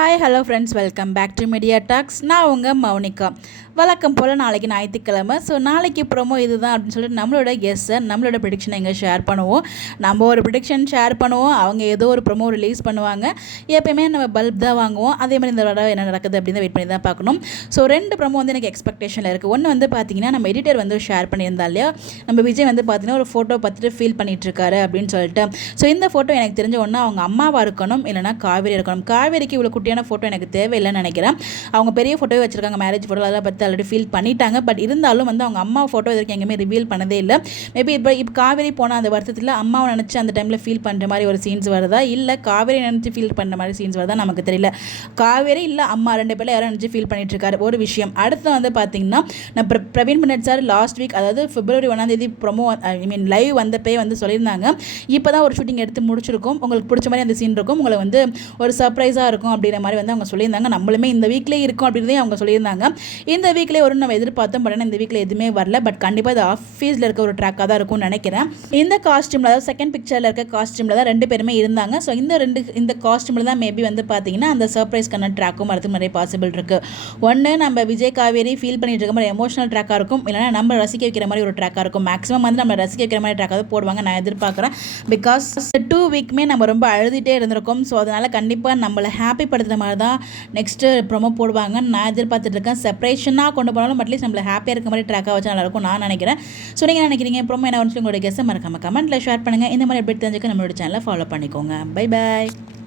Hi hello friends, welcome back to media talks. நான் உங்கள் மௌனிகா. வழக்கம் போல் நாளைக்கு ஞாயிற்றுக்கிழமை. ஸோ நாளைக்கு ப்ரோமோ இதுதான் அப்படின்னு சொல்லிட்டு நம்மளோட கெஸ்ஸை நம்மளோட ப்ரிடிக்ஷனை எங்கே ஷேர் பண்ணுவோம். நம்ம ஒரு ப்ரிடிக்ஷன் ஷேர் பண்ணுவோம், அவங்க ஏதோ ஒரு ப்ரோமோ ரிலீஸ் பண்ணுவாங்க. எப்பயுமே நம்ம பல்ப் தான் வாங்குவோம். அதே மாதிரி இந்த தடவை என்ன நடக்குது அப்படின்னு வெயிட் பண்ணி தான் பார்க்கணும். ஸோ 2 ப்ரோமோ வந்து எனக்கு எக்ஸ்பெக்டேஷனில் இருக்குது. ஒன்று வந்து பார்த்தீங்கன்னா, நம்ம எடிட்டர் வந்து ஷேர் பண்ணியிருந்தா இல்லையா, நம்ம விஜய் வந்து பார்த்தீங்கன்னா ஒரு ஃபோட்டோ பார்த்துட்டு ஃபீல் பண்ணிகிட்ருக்காரு அப்படின்னு சொல்லிட்டு. ஸோ இந்த ஃபோட்டோ எனக்கு தெரிஞ்ச ஒன்று அவங்க அம்மாவாக இருக்கணும், இல்லைனா காவேரி இருக்கணும். காவேரிக்கு இவ்வளோ குட்டியான ஃபோட்டோ எனக்கு தேவையில்லைன்னு நினைக்கிறேன். அவங்க பெரிய ஃபோட்டோவே வச்சுருக்காங்க, மேரேஜ் ஃபோட்டோ, அதெல்லாம் பற்றி ஆல்ரெடி ஃபீல் பண்ணிட்டாங்க. பட் இருந்தாலும் வந்து அவங்க அம்மா ஃபோட்டோ இதற்கு எங்கேயுமே ரிவீல் பண்ணதே இல்லை. மேபி இப்போ காவேரி போன அந்த வருத்தத்தில் அம்மாவை நினச்சி அந்த டைமில் ஃபீல் பண்ணுற மாதிரி ஒரு சீன்ஸ் வருதா, இல்லை காவேரி நினச்சி ஃபீல் பண்ணுற மாதிரி சீன்ஸ் வருதா நமக்கு தெரியல. காவேரி இல்லை அம்மா 2 பேரில் யாரும் நினச்சி ஃபீல் பண்ணிட்டு இருக்காரு ஒரு விஷயம். அடுத்து வந்து பார்த்தீங்கன்னா, நான் பிரவீன் பன்னட் சார் லாஸ்ட் வீக், அதாவது February 1 ப்ரோமோ லைவ் வந்தப்பே வந்து சொல்லியிருந்தாங்க, இப்போ தான் ஒரு ஷூட்டிங் எடுத்து முடிச்சிருக்கோம், உங்களுக்கு பிடிச்ச மாதிரி அந்த சீன் இருக்கும், உங்களை வந்து ஒரு சர்ப்ரைஸாக இருக்கும் அப்படிங்கிற மாதிரி வந்து அவங்க சொல்லியிருந்தாங்க. நம்மளுமே இந்த வீக்லேயே இருக்கும் அப்படின்றதே அவங்க சொல்லியிருந்தாங்க. இந்த வீக்லேயே ஒரு நம்ம எதிர்பார்த்தோம், பட் இந்த வீக்கில் எதுவுமே வரல. பட் கண்டிப்பாக இது ஆஃபீஸில் இருக்க ஒரு ட்ராக்காக தான் இருக்கும்னு நினைக்கிறேன். இந்த காஸ்டியூமில், அதாவது செகண்ட் பிக்சரில் இருக்க காஸ்டியூமில் தான் 2 பேருமே இருந்தாங்க. ஸோ இந்த காஸ்டியூமில் தான் மேபி வந்து பார்த்தீங்கன்னா அந்த சர்ப்ரைஸ்க்கான ட்ராக்கும் வரதுக்கு நிறைய பாசிபிள் இருக்குது. ஒன்று நம்ம விஜய் காவேரி ஃபீல் பண்ணிட்டு இருக்க மாதிரி எமோஷனல் ட்ராக்காக இருக்கும், இல்லைனா நம்ம ரசிக்க வைக்கிற மாதிரி ஒரு ட்ராக்காக இருக்கும். மேக்ஸிமம் வந்து நம்ம ரசிக்க வைக்கிற மாதிரி ட்ராக்காக போடுவாங்க நான் எதிர்பார்க்குறேன். பிகாஸ் 2 வீக்குமே நம்ம ரொம்ப அழுதுகிட்டே இருந்திருக்கோம். ஸோ அதனால் கண்டிப்பாக நம்மளை ஹாப்பி படுத்துகிற மாதிரி தான் நெக்ஸ்ட்டு ப்ரோமோ போடுவாங்க நான் எதிர்பார்த்துட்டு இருக்கேன். செப்பரேஷனாக கொண்டு போனாலும் அட்லீஸ்ட் நம்மளை ஹாப்பியாக இருக்க மாதிரி ட்ராக்காக வச்சு நல்லாயிருக்கும் நான் நினைக்கிறேன். ஸோ நீங்கள் என்ன நினைக்கிறீங்க? ப்ரோமோ என்ன வந்து உங்களுடைய கெஸ்ஸை மறக்காம கமெண்ட்டில் ஷேர் பண்ணுங்கள். இந்த மாதிரி அப்டேட் தெரிஞ்சுக்க நம்மளோட சேனலை ஃபாலோ பண்ணிக்கோங்க. Bye bye.